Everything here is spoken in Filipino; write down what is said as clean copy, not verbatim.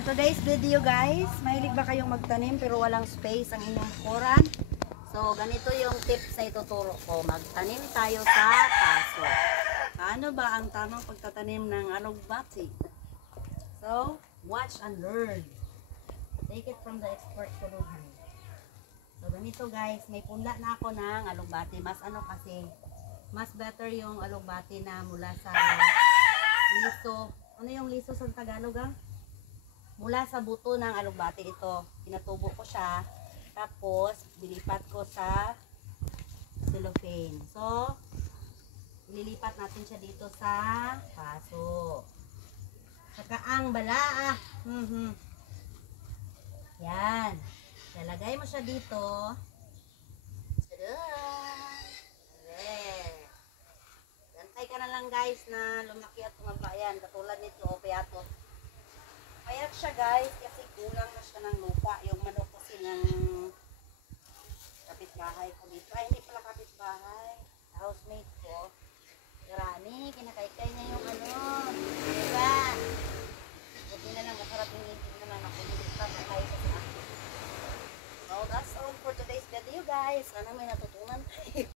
For today's video guys, mahilig ba kayong magtanim pero walang space ang inyong kuran? So ganito yung tips na ituturo ko. Magtanim tayo sa paso. Ano ba ang tamang pagtatanim ng alugbati? So, watch and learn. Take it from the expert kuluhan. So ganito guys, may punla na ako ng alugbati. Mas better yung alugbati na mula sa liso. Ano yung liso sa Tagalog ah? Mula sa buto ng alugbati ito. Pinatubo ko siya. Tapos, dilipat ko sa cellophane. So, ililipat natin siya dito sa paso. Saka ang balaa. Yan. Lalagay mo siya dito. Gantay ka na lang guys na lumaki at tumaba yan. Katulad nito, payatot. Payat siya guys kasi kulang na siya ng lupa. Yung manok kasi ng kapitbahay ko dito. Ay, hindi pala kapitbahay. Housemate ko. Karami, kinakaykay niya yung ano. Diba? Buti na lang, masarap yung itin naman ako. Hindi pa na kayo sa akin. So, that's all for today's video guys. Sana may natutunan kayo.